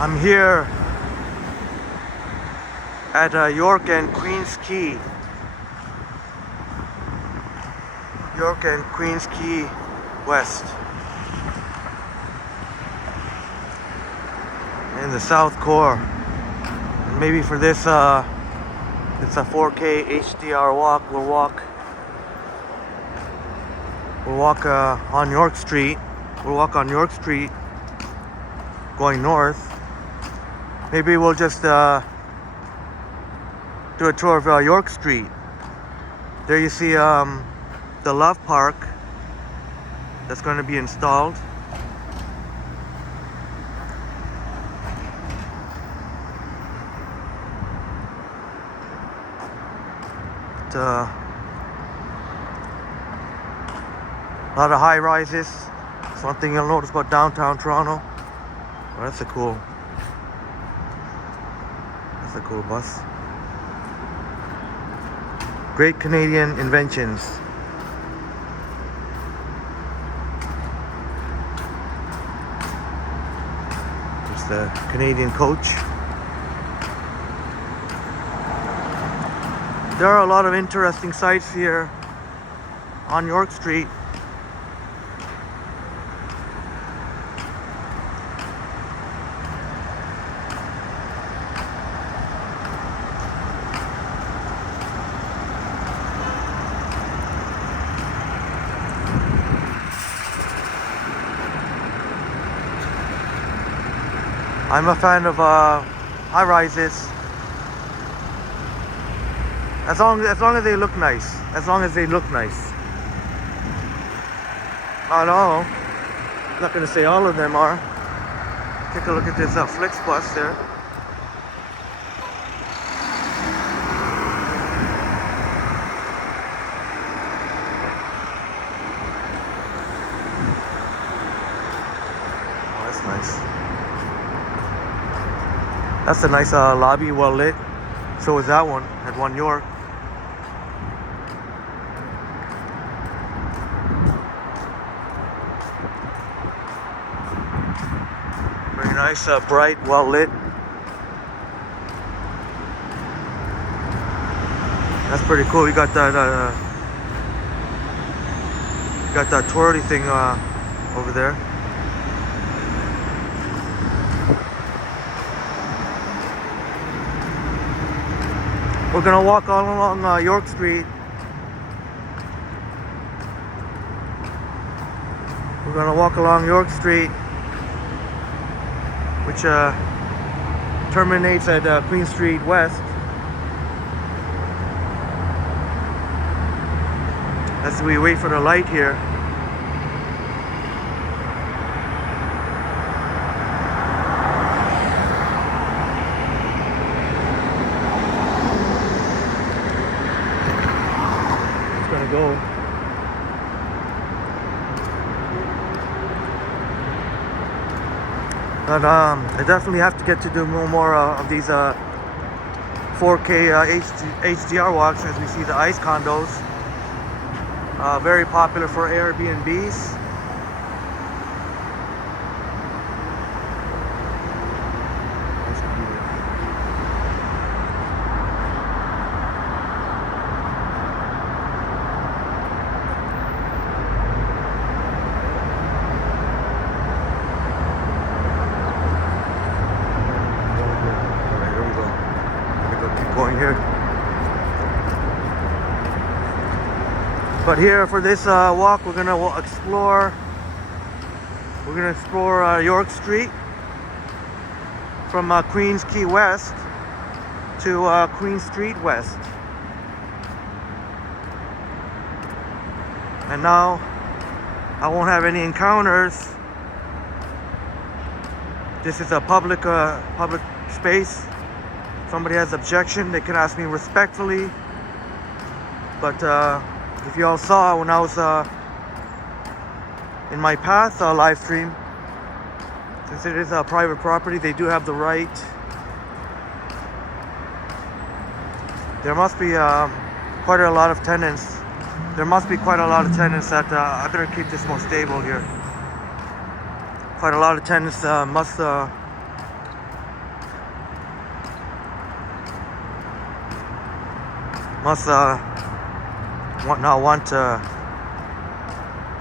I'm here at York and Queens Quay. York and Queens Quay West. In the South Core. And maybe for this, it's a 4K HDR walk. We'll walk on York Street. We'll walk on York Street going north. Maybe we'll just do a tour of York Street. There you see the Love Park that's going to be installed. A lot of high rises. That's one thing you'll notice about downtown Toronto. Oh, that's a cool bus. Great Canadian inventions. There's the Canadian coach. There are a lot of interesting sights here on York Street. I'm a fan of high rises. As long as they look nice. As long as they look nice. Not all. I'm not gonna say all of them are. Take a look at this Flix bus there. Oh, that's nice. That's a nice lobby, well lit. So is that one at One York. Very nice, bright, well lit. That's pretty cool. You got that twirly thing over there. We're gonna walk all along York Street. We're gonna walk along York Street, which terminates at Queen Street West. As we wait for the light here. Go. But I definitely have to get to do more of these 4K HDR walks as we see the ICE condos. Very popular for Airbnbs. Here, but here for this walk, we're gonna explore. We're gonna explore York Street from Queens Quay West to Queen Street West, and now I won't have any encounters. This is a public space. Somebody has objection, they can ask me respectfully. But if you all saw when I was in my past live stream, since it is a private property, they do have the right. There must be quite a lot of tenants. There must be quite a lot of tenants that I better keep this more stable here. Quite a lot of tenants must must not want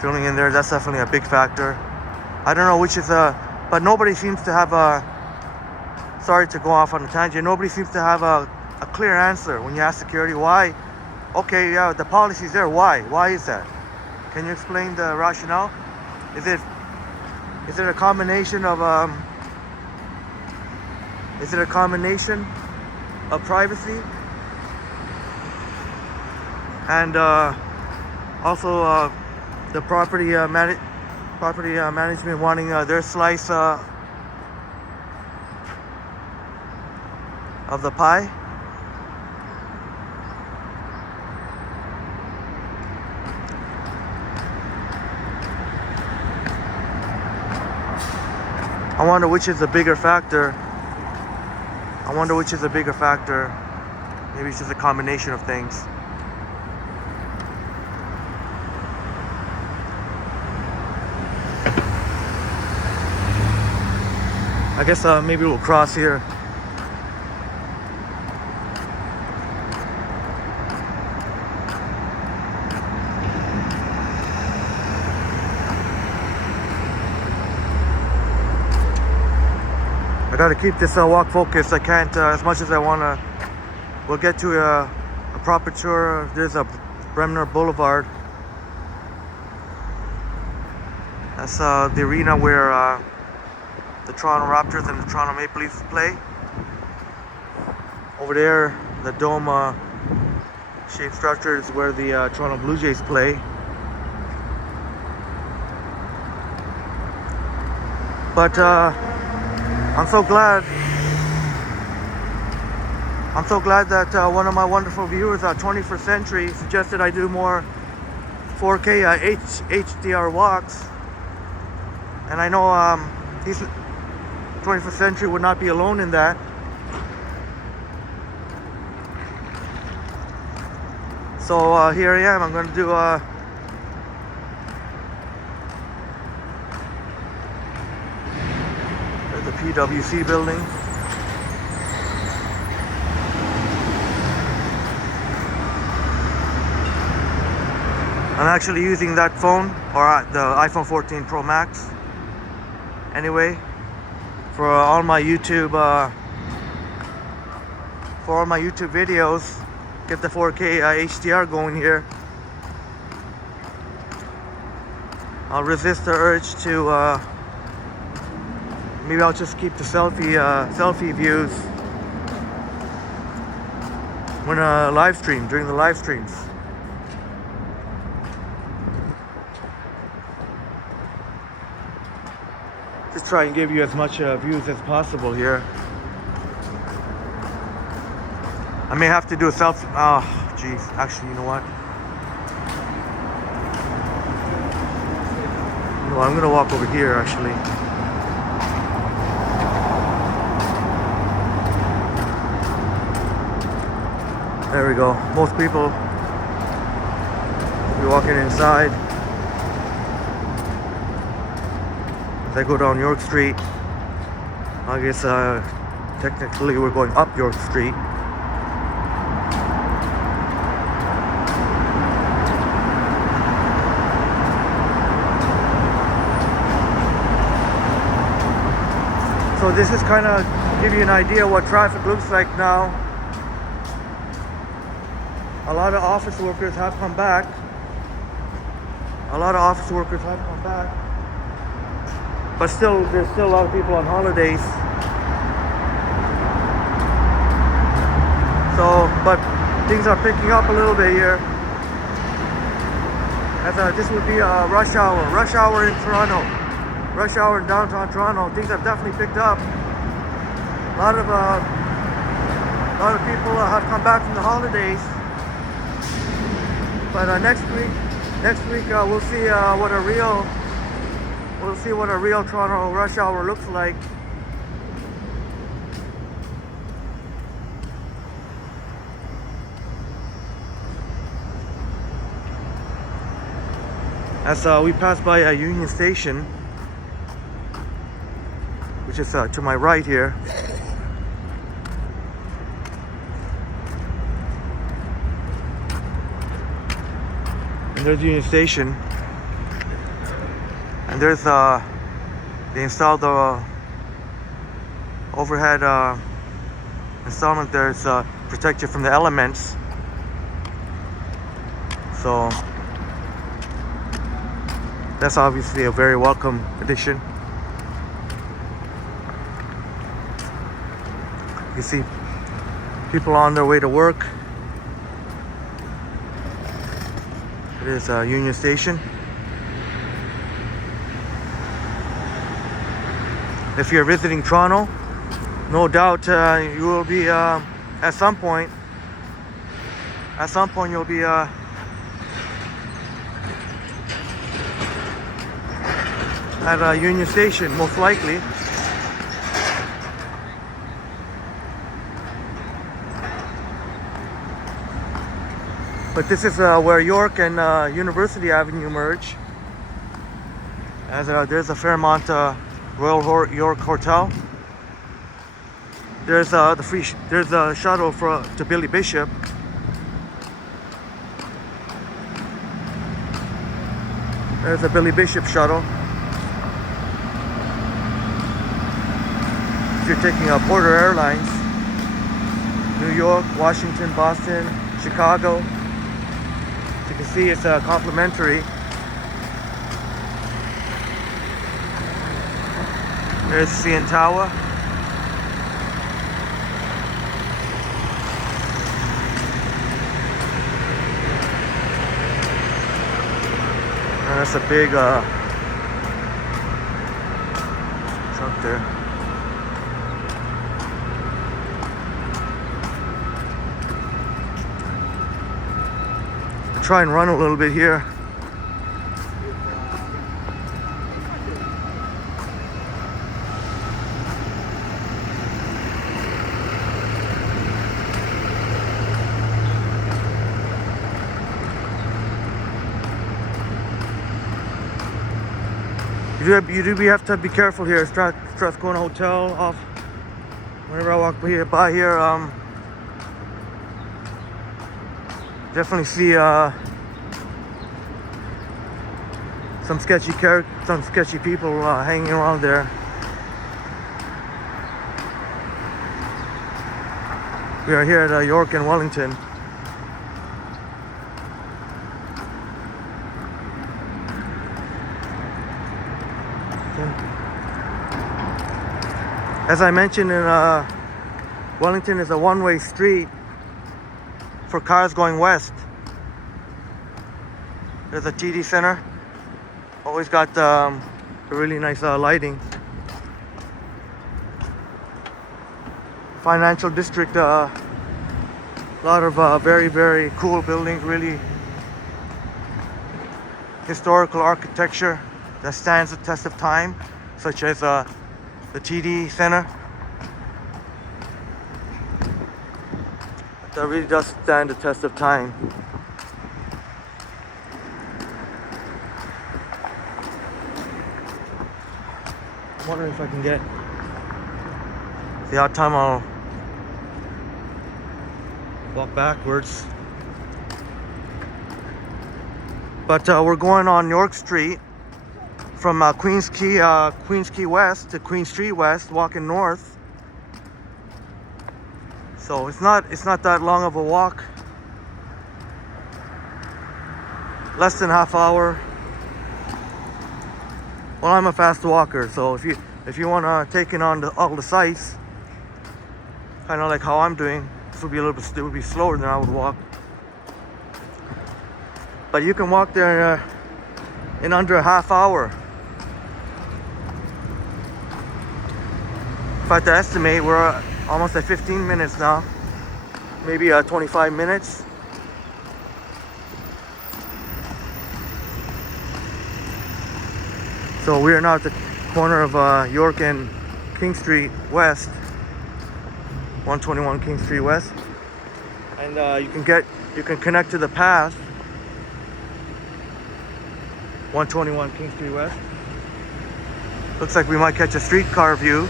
filling in there. That's definitely a big factor. I don't know which is but nobody seems to have sorry to go off on a tangent. Nobody seems to have a clear answer when you ask security why. Okay, yeah, the policy's there. Why? Why is that? Can you explain the rationale? Is it a combination of privacy and also the property management wanting their slice of the pie? I wonder which is the bigger factor. Maybe it's just a combination of things. I guess maybe we'll cross here. I gotta keep this walk focused. I can't, as much as I wanna. We'll get to a proper tour. There's a Bremner Boulevard. That's the arena where the Toronto Raptors and the Toronto Maple Leafs play. Over there, the dome shaped structure is where the Toronto Blue Jays play. But I'm so glad that one of my wonderful viewers, 21st Century, suggested I do more 4K HDR walks. And I know he's 21st Century would not be alone in that. So here I am. I'm going to do the PwC building. I'm actually using that phone, or the iPhone 14 Pro Max. Anyway, for all my YouTube videos, get the 4K HDR going here. I'll resist the urge to maybe I'll just keep the selfie views when during the live streams. Just try and give you as much views as possible here. I may have to do a selfie. Oh, geez. Actually, you know what? I'm gonna walk over here. Actually. There we go. Most people will be walking inside. As I go down York Street, I guess technically we're going up York Street. So this is kind of give you an idea what traffic looks like now. A lot of office workers have come back. But still, there's still a lot of people on holidays. So, but things are picking up a little bit here. As this would be a rush hour in Toronto, rush hour in downtown Toronto. Things have definitely picked up. A lot of people have come back from the holidays. But next week we'll see what a real Toronto rush hour looks like. As we pass by a Union Station, which is to my right here. There's Union Station, and there's they installed the overhead installment there. It's protect you from the elements. So that's obviously a very welcome addition. You see people on their way to work. It is Union Station. If you're visiting Toronto, no doubt you will be at some point you'll be at Union Station, most likely. But this is where York and University Avenue merge. As there's a Fairmont Royal York Hotel. There's there's a shuttle to Billy Bishop. There's a Billy Bishop shuttle. If you're taking a Porter Airlines, New York, Washington, Boston, Chicago. As you can see, it's complimentary. There's CN Tower. And that's a big truck there. I'll try and run a little bit here. We have to be careful here. Strathcona Hotel off. Whenever I walk by here, definitely see some sketchy people hanging around there. We are here at York and Wellington. As I mentioned, in Wellington is a one-way street for cars going west. There's a TD Center. Always got a really nice lighting. Financial district, a lot of very, very cool buildings, really historical architecture that stands the test of time, such as the TD Center. That really does stand the test of time. I'm wondering if I can get the odd time I'll walk backwards. But we're going on York Street from Queens Quay West to Queen Street West, walking north. So it's not that long of a walk. Less than half hour. Well, I'm a fast walker, so if you want to take in on all the sights, kind of like how I'm doing, this would be it would be slower than I would walk. But you can walk there in under a half hour. If I had to estimate, we're almost at 15 minutes now, maybe 25 minutes. So we are now at the corner of York and King Street West, 121 King Street West, and you can connect to the path, 121 King Street West. Looks like we might catch a streetcar view.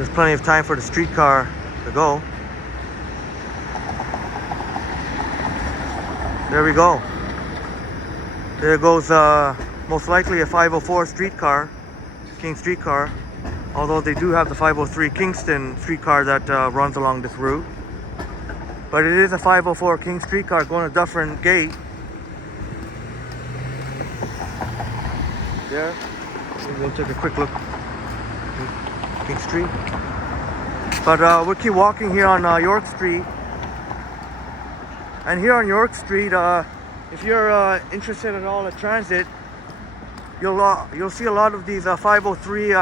There's plenty of time for the streetcar to go. There we go. There goes most likely a 504 streetcar, King streetcar. Although they do have the 503 Kingston streetcar that runs along this route. But it is a 504 King streetcar going a different gate. There. We'll take a quick look. King Street. But we'll keep walking here on York Street. And here on York Street, if you're interested at all in transit, you'll see a lot of these 503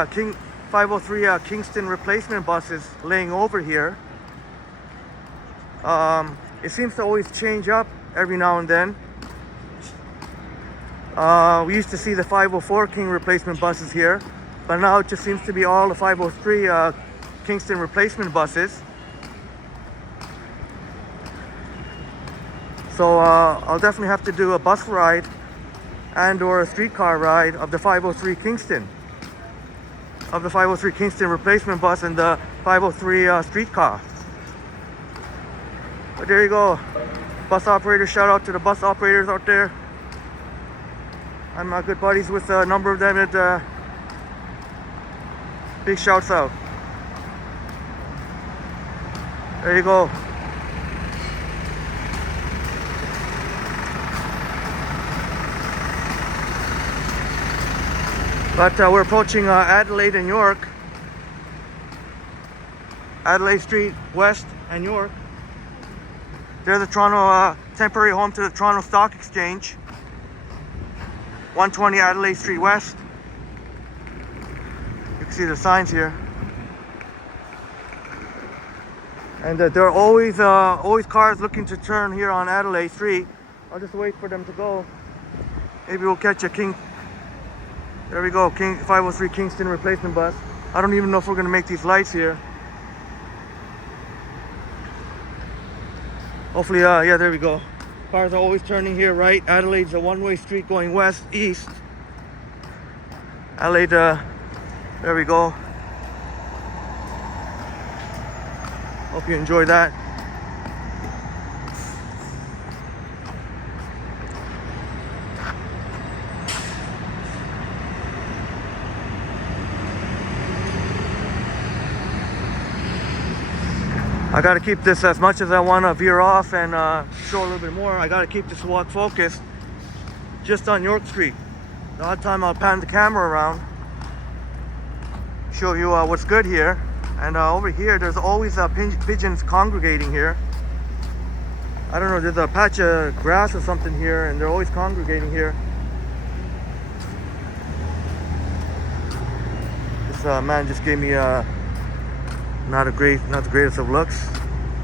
Kingston replacement buses laying over here. It seems to always change up every now and then. We used to see the 504 King replacement buses here, but now it just seems to be all the 503 Kingston replacement buses. So I'll definitely have to do a bus ride and or a streetcar ride of the 503 Kingston. Of the 503 Kingston replacement bus and the 503 streetcar. But there you go. Bus operators, shout out to the bus operators out there. I'm good buddies with a number of them at big shouts out. There you go. But we're approaching Adelaide and York. Adelaide Street West and York. They're the Toronto temporary home to the Toronto Stock Exchange. 120 Adelaide Street West. You can see the signs here. And there are always cars looking to turn here on Adelaide Street. I'll just wait for them to go. Maybe we'll catch a King. There we go, King 503 Kingston replacement bus. I don't even know if we're gonna make these lights here. Hopefully, yeah, there we go. Cars are always turning here, right? Adelaide's a one-way street going west, east. Adelaide, there we go. Hope you enjoy that. I gotta keep this, as much as I wanna veer off and show a little bit more, I gotta keep this walk focused just on York Street. The odd time I'll pan the camera around, show you what's good here. And over here, there's always pigeons congregating here. I don't know, there's a patch of grass or something here, and they're always congregating here. This man just gave me not the greatest of looks.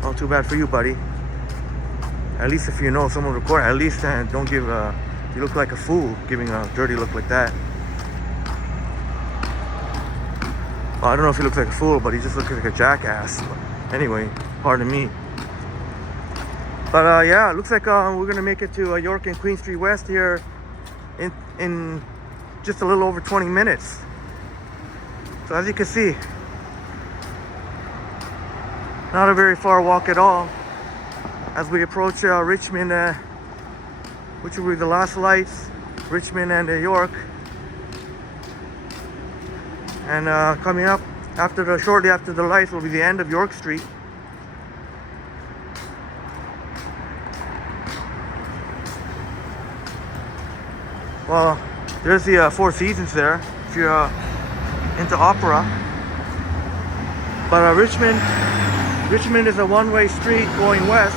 Not too bad for you, buddy. At least if you know someone recording, at least don't give you look like a fool giving a dirty look like that. Well, I don't know if he looks like a fool, but he just looks like a jackass. But anyway, pardon me. But yeah, it looks like we're gonna make it to York and Queen Street West here in just a little over 20 minutes. So as you can see, not a very far walk at all as we approach Richmond, which will be the last lights, Richmond and York. And coming up shortly after the lights will be the end of York Street. Well, there's the Four Seasons there if you're into opera. But Richmond is a one-way street going west.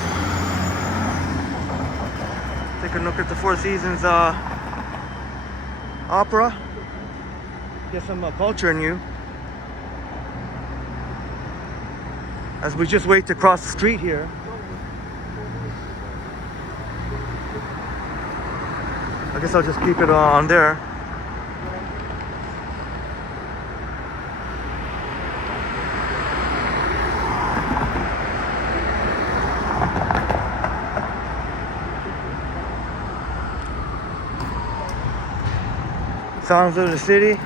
Take a look at the Four Seasons opera. Get some culture in you. As we just wait to cross the street here. I guess I'll just keep it on there. Sounds of the city.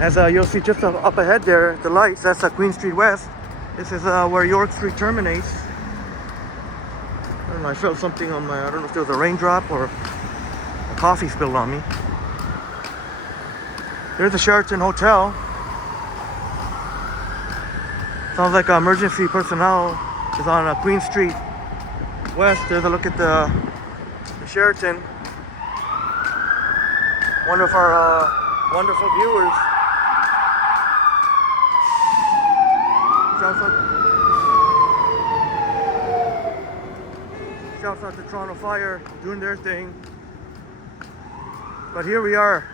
As you'll see just up ahead there, the lights, that's Queen Street West. This is where York Street terminates. I don't know, I felt something on my, I don't know if there was a raindrop or a coffee spilled on me. There's the Sheraton Hotel. Sounds like emergency personnel is on Queen Street West. There's a look at the Sheraton. One of our wonderful viewers. Shouts out to Toronto Fire doing their thing. But here we are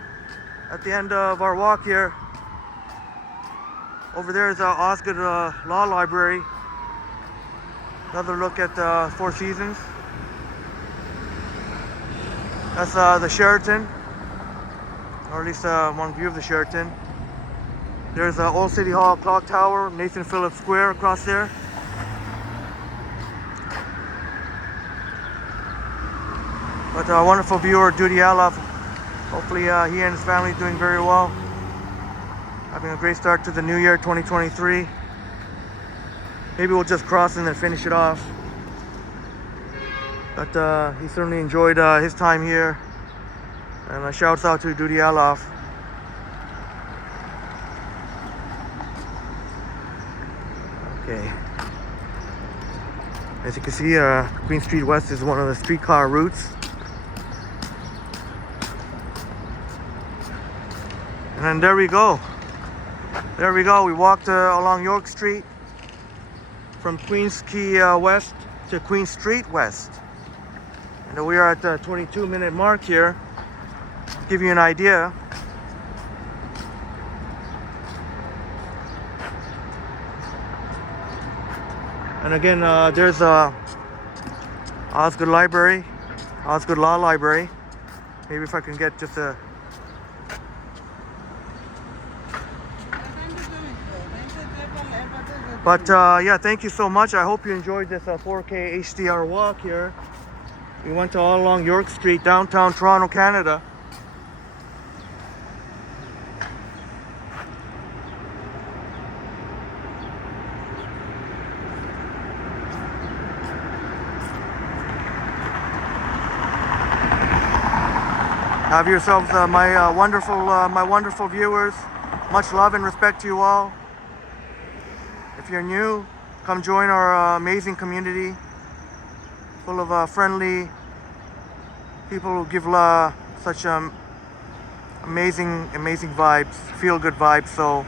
at the end of our walk here. Over there is Osgood Law Library. Another look at Four Seasons. That's the Sheraton, or at least one view of the Sheraton. There's Old City Hall Clock Tower, Nathan Phillips Square across there. But a wonderful viewer, Duty Alaf. Hopefully he and his family are doing very well. Having a great start to the new year, 2023. Maybe we'll just cross and then finish it off. But he certainly enjoyed his time here. And shouts out to Duty Alaf. Okay. As you can see, Queen Street West is one of the streetcar routes. And then there we go. There we go. We walked along York Street from Queens Quay West to Queen Street West. And we are at the 22-minute mark here. To give you an idea. And again, there's Osgood Library, Osgood Law Library. Maybe if I can get just a... But yeah, thank you so much. I hope you enjoyed this 4K HDR walk here. We went all along York Street, downtown Toronto, Canada. Have yourselves my wonderful viewers. Much love and respect to you all. If you're new, come join our amazing community full of friendly people who give such amazing vibes, feel good vibes. So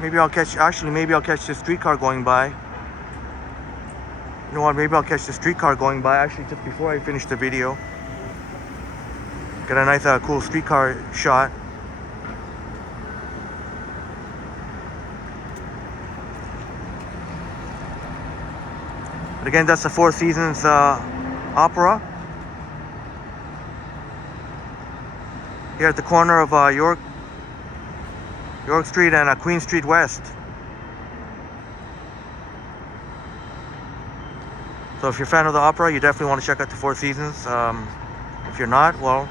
maybe I'll catch the streetcar going by. You know what, maybe I'll catch the streetcar going by actually just before I finish the video. Get a nice cool streetcar shot. But again, that's the Four Seasons Opera. Here at the corner of York Street and Queen Street West. So if you're a fan of the opera, you definitely want to check out the Four Seasons. If you're not, well,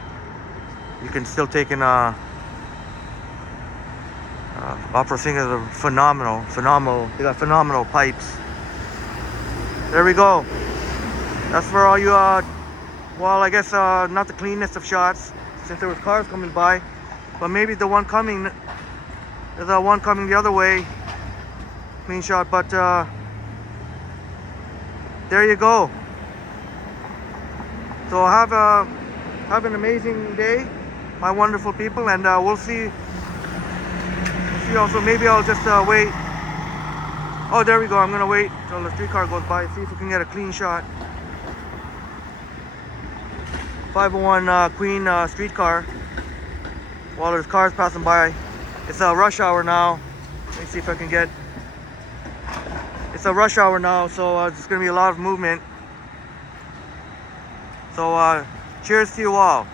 you can still take in opera singers are phenomenal. They got phenomenal pipes. There we go. That's for all you, well, I guess not the cleanest of shots since there was cars coming by, but maybe the one coming, there's one coming the other way, clean shot, but there you go. So have an amazing day, my wonderful people, and we'll see also. Maybe I'll just wait. Oh, there we go. I'm gonna wait till the streetcar goes by, see if we can get a clean shot. 501 Queen streetcar. While there's cars passing by. It's a rush hour now. Let me see if I can get. It's a rush hour now, so there's gonna be a lot of movement. So cheers to you all.